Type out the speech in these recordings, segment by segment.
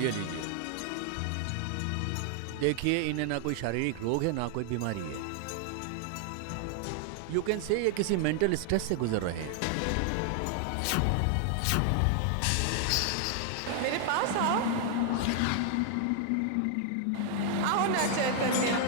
ये लीजिए। देखिए, इन्हें ना कोई शारीरिक रोग है ना कोई बीमारी है। यू कैन से ये किसी मेंटल स्ट्रेस से गुजर रहे हैं। मेरे पास आओ। आओ ना चैतन्य।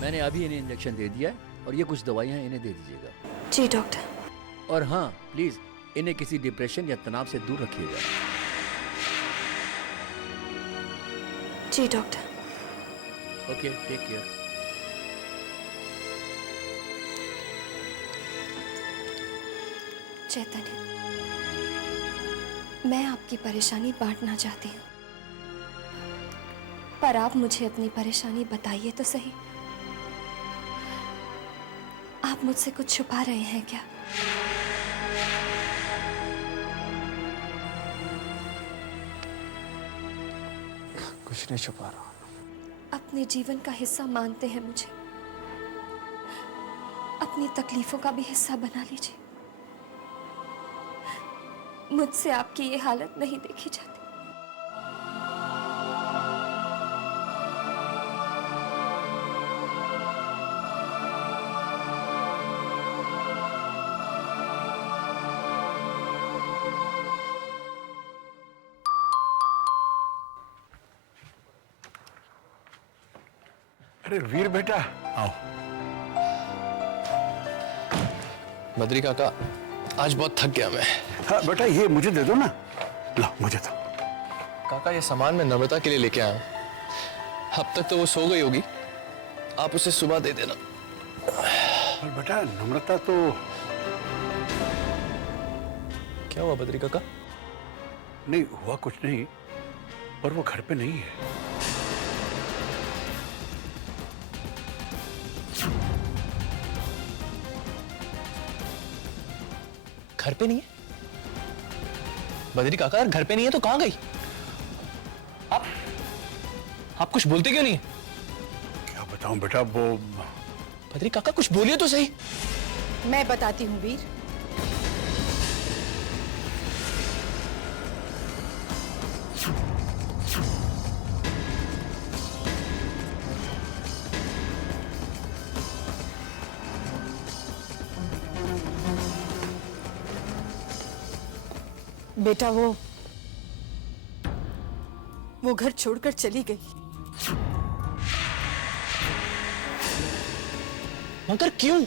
मैंने अभी इन्हें इंजेक्शन दे दिया है और ये कुछ दवाइयाँ इन्हें दे दीजिएगा। जी डॉक्टर। और हाँ, प्लीज इन्हें किसी डिप्रेशन या तनाव से दूर रखिएगा। जी doctor. Okay, take care. Chaitanya, मैं आपकी परेशानी बांटना चाहती हूँ, पर आप मुझे अपनी परेशानी बताइए तो सही। आप मुझसे कुछ छुपा रहे हैं क्या? कुछ नहीं छुपा रहा। अपने जीवन का हिस्सा मानते हैं मुझे, अपनी तकलीफों का भी हिस्सा बना लीजिए। मुझसे आपकी ये हालत नहीं देखी जाती। अरे वीर बेटा, आओ। बद्री काका, आज बहुत थक गया मैं। हाँ बेटा, ये मुझे दे दो ना। लो, मुझे दो। काका, ये सामान मैं नम्रता के लिए लेके आया हूं। अब तक तो वो सो गई होगी, आप उसे सुबह दे देना। पर बेटा, नम्रता तो... क्या हुआ बद्री काका? नहीं हुआ कुछ नहीं, पर वो घर पे नहीं है। घर पे नहीं है? बद्री काका, घर पे नहीं है तो कहां गई? आप कुछ बोलते क्यों नहीं? क्या बताऊं बेटा, वो... बद्री काका, कुछ बोलिए तो सही। मैं बताती हूँ वीर। बेटा, वो घर छोड़कर चली गई। मगर क्यों?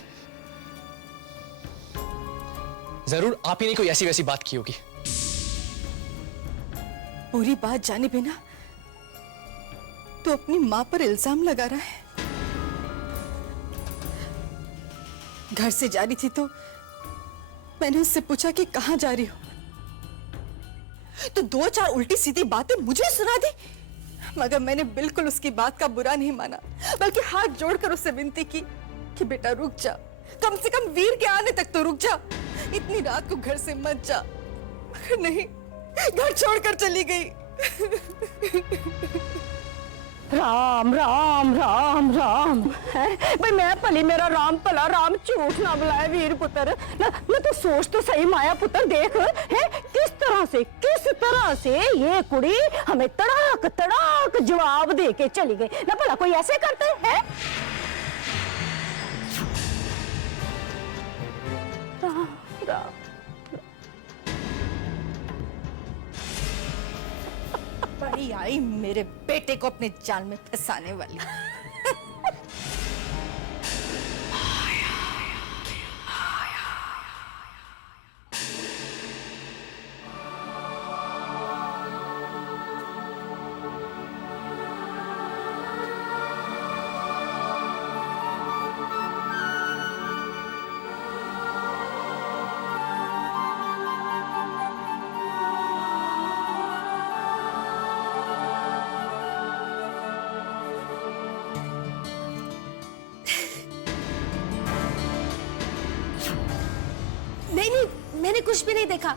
जरूर आप ही ने कोई ऐसी वैसी बात की होगी। पूरी बात जाने बिना तो अपनी मां पर इल्जाम लगा रहा है। घर से जा रही थी तो मैंने उससे पूछा कि कहां जा रही हो, तो दो चार उल्टी सीधी बातें मुझे सुना दी। मगर मैंने बिल्कुल उसकी बात का बुरा नहीं माना, बल्कि हाथ जोड़कर उससे विनती की कि बेटा रुक जा, कम से कम वीर के आने तक तो रुक जा, इतनी रात को घर से मत जा। मगर नहीं, घर छोड़कर चली गई। राम राम राम राम है भाई, मैं भली मेरा राम भला, राम झूठ ना बुलाए वीर पुत्र। न तो सोच तो सही माया पुत्र, देख है किस तरह से ये कुड़ी हमें तड़ाक तड़ाक जवाब दे के चली गई ना। भला कोई ऐसे करते हैं? राम राम। बड़ी आई मेरे बेटे को अपने जाल में फंसाने वाली। मैंने कुछ भी नहीं देखा।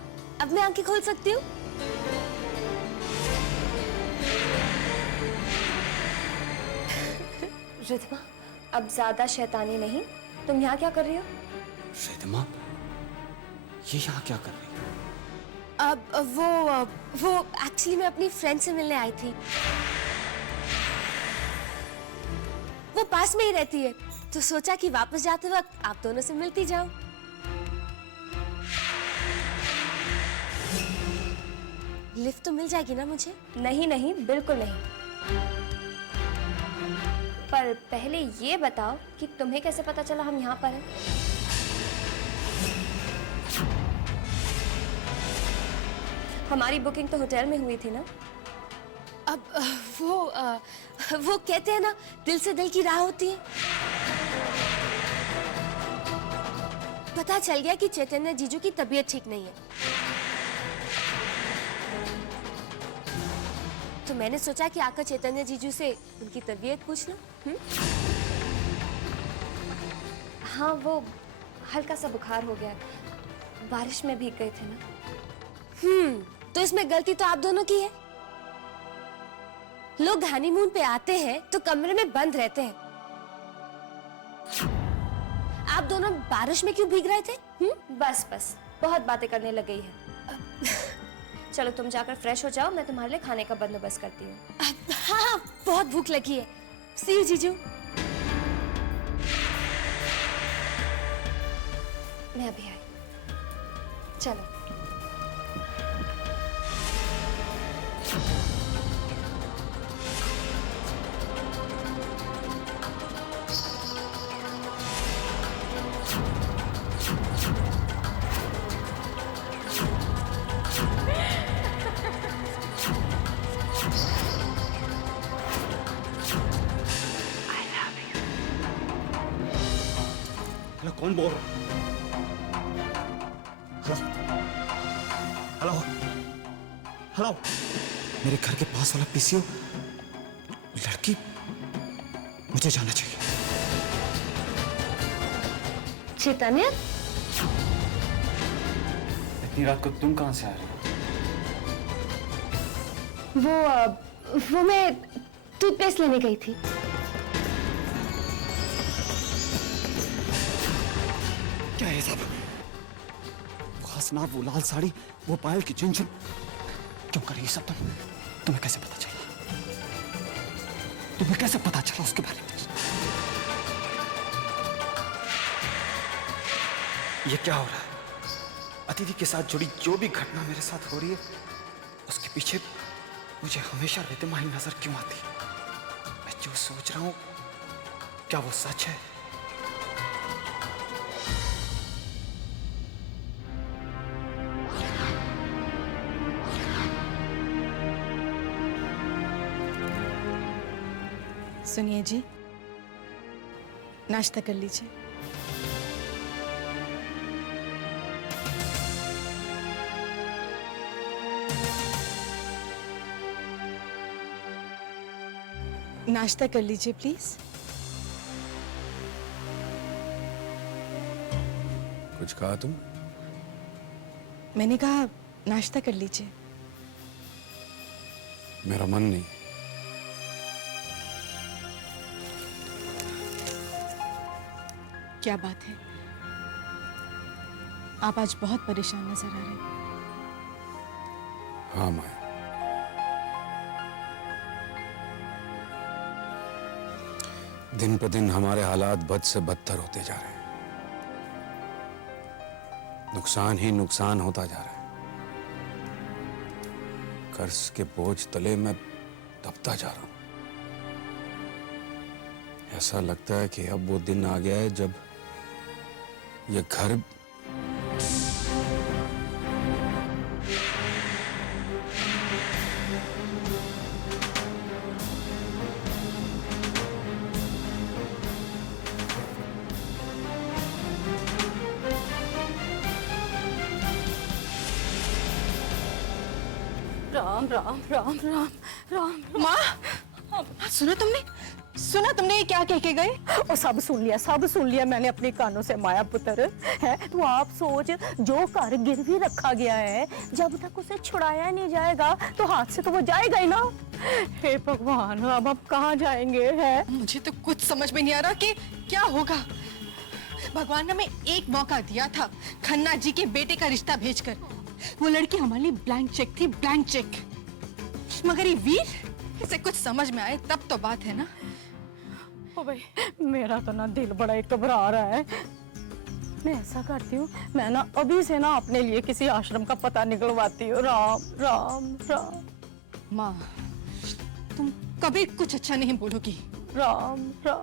अब मैं आंखें खोल सकती हूँ? रिद्धिमा, अब ज्यादा शैतानी नहीं। तुम यहाँ क्या कर रही हो? रिद्धिमा, ये यहाँ क्या कर रही है? अब वो एक्चुअली मैं अपनी फ्रेंड से मिलने आई थी। वो पास में ही रहती है, तो सोचा कि वापस जाते वक्त आप दोनों से मिलती जाऊं। लिफ्ट तो मिल जाएगी ना मुझे? नहीं नहीं, बिल्कुल नहीं। पर पहले ये बताओ कि तुम्हें कैसे पता चला हम यहाँ पर हैं? हमारी बुकिंग तो होटल में हुई थी ना? अब वो कहते हैं ना, दिल से दिल की राह होती है। पता चल गया कि चैतन्य जीजू की तबीयत ठीक नहीं है, तो मैंने सोचा कि आकर चैतन्य जीजू से उनकी तबीयत पूछ लो। हाँ, वो हल्का सा बुखार हो गया, बारिश में भीग गए थे ना। तो इसमें गलती तो आप दोनों की है। लोग हनीमून पे आते हैं तो कमरे में बंद रहते हैं। आप दोनों बारिश में क्यों भीग रहे थे? बस बस, बहुत बातें करने लग गई है। चलो तुम जाकर फ्रेश हो जाओ, मैं तुम्हारे लिए खाने का बंदोबस्त करती हूँ। हाँ, बहुत भूख लगी है। सी यू जीजू। मैं अभी आई। चलो। हेलो, कौन बोल रहा है? हेलो हेलो, मेरे घर के पास वाला पीसीओ लड़की, मुझे जाना चाहिए। चैतन्य, इतनी रात को तुम कहां से आ रही हो? वो मैं टूथपेस्ट लेने गई थी। क्या है सब? वो हंसना, वो लाल साड़ी, वो पायल की झुनझुन, क्यों कर रही सब तुम? तुम्हें कैसे पता चला? तुम्हें कैसे पता चला उसके बारे में? ये क्या हो रहा है? अतिथि के साथ जुड़ी जो भी घटना मेरे साथ हो रही है, उसके पीछे मुझे हमेशा रिद्धिमा ही नजर क्यों आती है? मैं जो सोच रहा हूं, क्या वो सच है? सुनिए जी, नाश्ता कर लीजिए। नाश्ता कर लीजिए प्लीज। कुछ कहा तुम? मैंने कहा नाश्ता कर लीजिए। मेरा मन नहीं। क्या बात है, आप आज बहुत परेशान नजर आ रहे हैं। हाँ माया, दिन पर दिन हमारे हालात बद से बदतर होते जा रहे हैं। नुकसान ही नुकसान होता जा रहा है। कर्ज के बोझ तले मैं दबता जा रहा हूं। ऐसा लगता है कि अब वो दिन आ गया है जब ये घर राम राम राम राम राम। माँ, सुना तुमने? सुना तुमने ये क्या कह के गए? और सब सुन लिया मैंने अपने कानों से माया पुत्र। है तो आप सोच, जो घर गिरवी रखा गया है, जब तक उसे छुड़ाया नहीं जाएगा तो हाथ से तो वो जाएगा ही ना। हे भगवान, अब हम कहाँ जाएंगे? है मुझे तो कुछ समझ में नहीं आ रहा कि क्या होगा। भगवान ने हमें एक मौका दिया था खन्ना जी के बेटे का रिश्ता भेजकर। वो लड़की हमारे लिए ब्लैंक चेक थी, ब्लैंक चेक। मगर ये वीर, इसे कुछ समझ में आए तब तो बात है ना। ओ भाई, मेरा तो ना दिल बड़ा ही घबरा रहा है। मैं ऐसा करती हूँ, मैं ना अभी से ना अपने लिए किसी आश्रम का पता निकलवाती हूँ। राम राम राम। माँ, तुम कभी कुछ अच्छा नहीं बोलोगी। राम राम।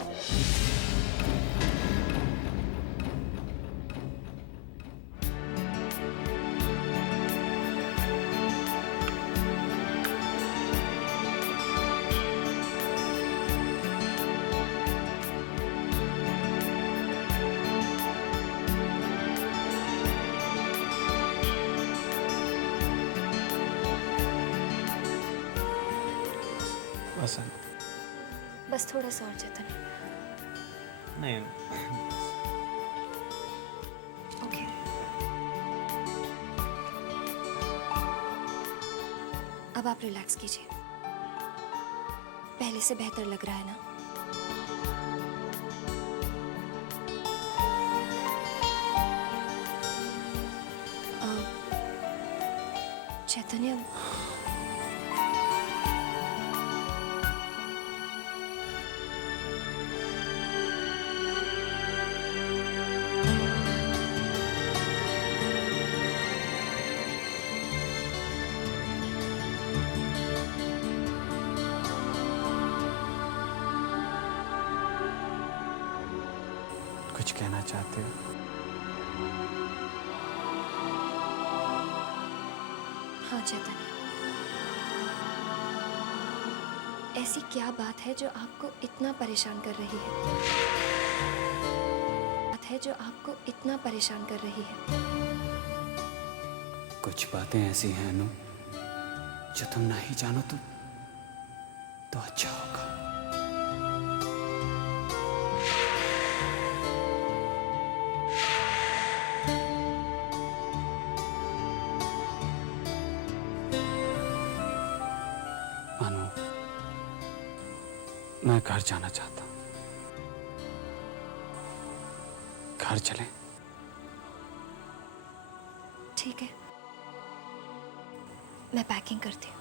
बस थोड़ा सा और चेतन। नहीं, ओके। अब आप रिलैक्स कीजिए, पहले से बेहतर लग रहा है ना? चैतन्य, कुछ कहना चाहते हो? हाँ चैतन्य, ऐसी क्या बात है जो आपको इतना परेशान कर रही है? बात है जो आपको इतना परेशान कर रही है? कुछ बातें ऐसी हैं अनु, जो तुम नहीं जानो तो अच्छा होगा। अनु, मैं घर जाना चाहता हूँ। घर चलें? ठीक है, मैं पैकिंग करती हूँ।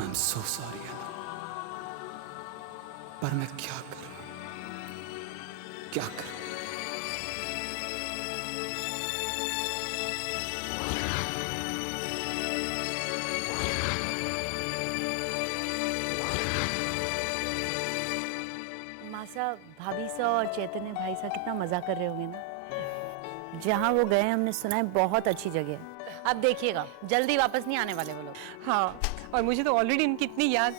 आई एम सो सॉरी अनु, पर मैं क्या करूं? क्या करूं? मासा, भाभी सा और चैतन्य भाई सा कितना मजा कर रहे होंगे ना। जहाँ वो गए हमने सुना है बहुत अच्छी जगह है। अब देखिएगा जल्दी वापस नहीं आने वाले वो लोग। हाँ, और मुझे तो ऑलरेडी इनकी इतनी याद।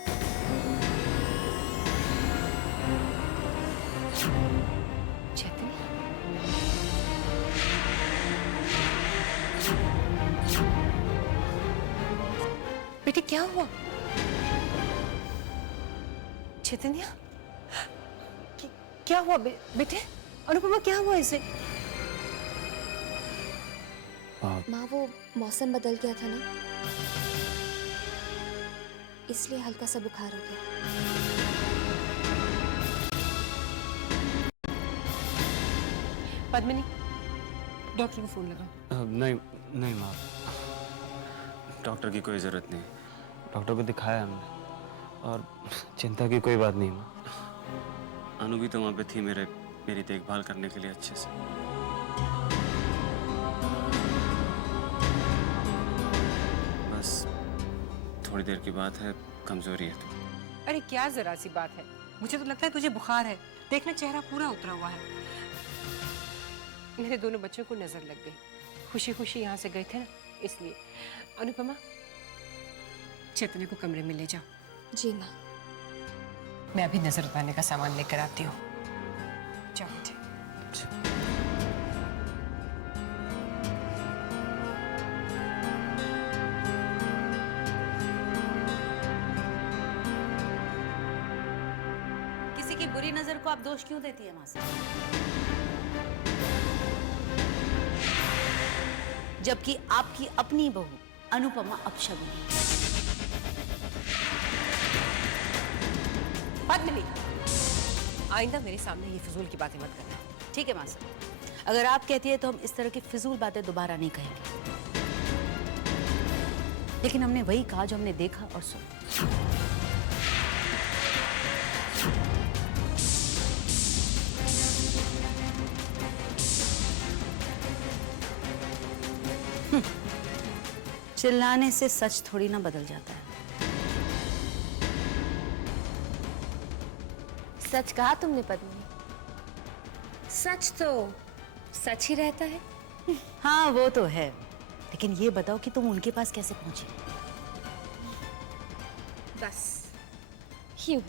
बेटे क्या हुआ? चैतन्य, क्या हुआ बेटे? अनुपमा क्या हुआ इसे? माँ, वो मौसम बदल गया था ना, इसलिए हल्का सा बुखार हो गया। पद्मिनी, डॉक्टर को फोन लगा। नहीं नहीं माँ, डॉक्टर की कोई जरूरत नहीं। डॉक्टर को दिखाया हमने और चिंता की कोई बात नहीं माँ। अनु भी तो वहाँ पे थी मेरी देखभाल करने के लिए अच्छे से। बस थोड़ी देर की बात है, कमजोरी है तो। अरे क्या जरा सी बात है, मुझे तो लगता है तुझे बुखार है। देखना चेहरा पूरा उतरा हुआ है। मेरे दोनों बच्चों को नजर लग गई, खुशी खुशी यहाँ से गए थे ना, इसलिए। अनुपमा, चैतन्य को कमरे में ले जाओ। जी माँ। मैं अभी नजर उतारने का सामान लेकर आती हूँ। जाओ बेटे। मच। किसी की बुरी नजर को आप दोष क्यों देती है मासी? जबकि आपकी अपनी बहू अनुपमा अपशगुन है। पद्मिनी, आइंदा मेरे सामने ये फिजूल की बातें मत करना। ठीक है मासी, अगर आप कहती है तो हम इस तरह की फिजूल बातें दोबारा नहीं कहेंगे। लेकिन हमने वही कहा जो हमने देखा और सुना। चिल्लाने से सच थोड़ी ना बदल जाता है। सच कहा तुमने पद्मिनी, सच तो सच ही रहता है। हाँ वो तो है, लेकिन ये बताओ कि तुम उनके पास कैसे पहुंची? बस यूं।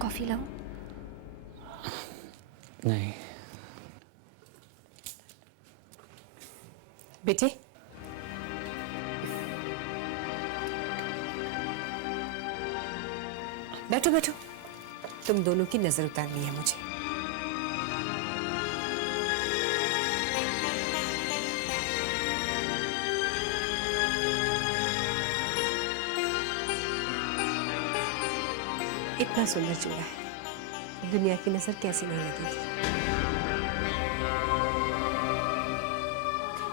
कॉफी लाओ। नहीं बेटे, बैठो बैठो, तुम दोनों की नजर उतारनी है मुझे। इतना सुंदर चूड़ा है, दुनिया की नजर कैसी नहीं लगेगी।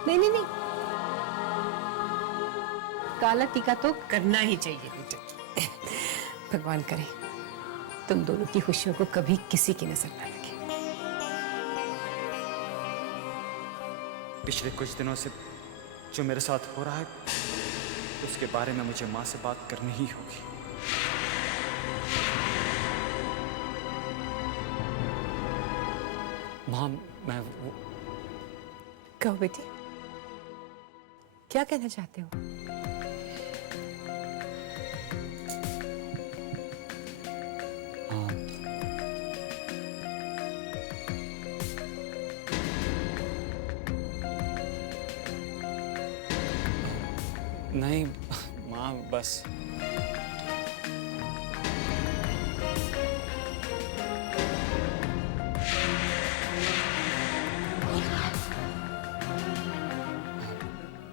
नहीं नहीं नहीं, काला टीका तो करना ही चाहिए बेटे। भगवान करे तुम दोनों की खुशियों को कभी किसी की नजर ना लगे। पिछले कुछ दिनों से जो मेरे साथ हो रहा है उसके बारे में मुझे माँ से बात करनी ही होगी। माँ, मैं कहो बेटी, क्या कहना चाहते हो? नहीं माँ, बस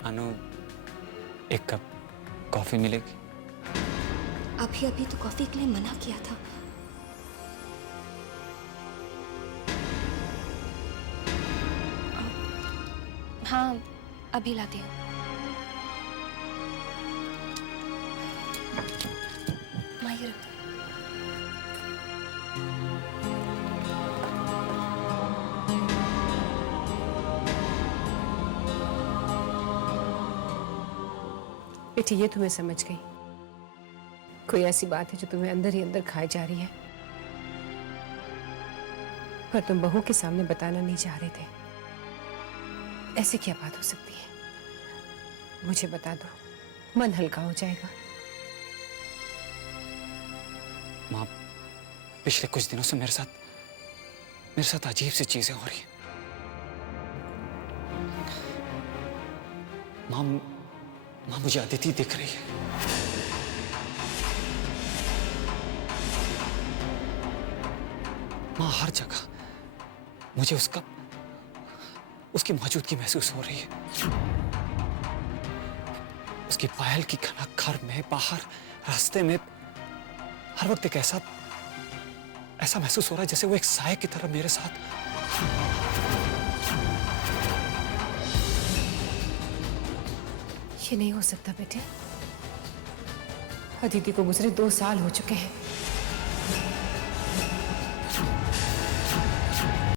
अनु, एक कप कॉफी मिलेगी? अभी अभी तो कॉफी के लिए मना किया था। हाँ, अभी लाती हूँ। माहिर, बेटी ये तुम्हें समझ गई, कोई ऐसी बात है जो तुम्हें अंदर ही अंदर खाए जा रही है, पर तुम बहू के सामने बताना नहीं चाह रहे थे। ऐसी क्या बात हो सकती है? मुझे बता दो, मन हल्का हो जाएगा। माँ, पिछले कुछ दिनों से मेरे साथ अजीब सी चीजें हो रही हैं। माँ, मुझे अदिति दिख रही है। माँ, हर जगह मुझे उसकी मौजूदगी महसूस हो रही है। उसकी पायल की खनक घर में, बाहर, रास्ते में, हर वक्त एक ऐसा महसूस हो रहा है जैसे वो एक साए की तरह मेरे साथ। ये नहीं हो सकता बेटे, अदिति को गुजरे 2 साल हो चुके हैं।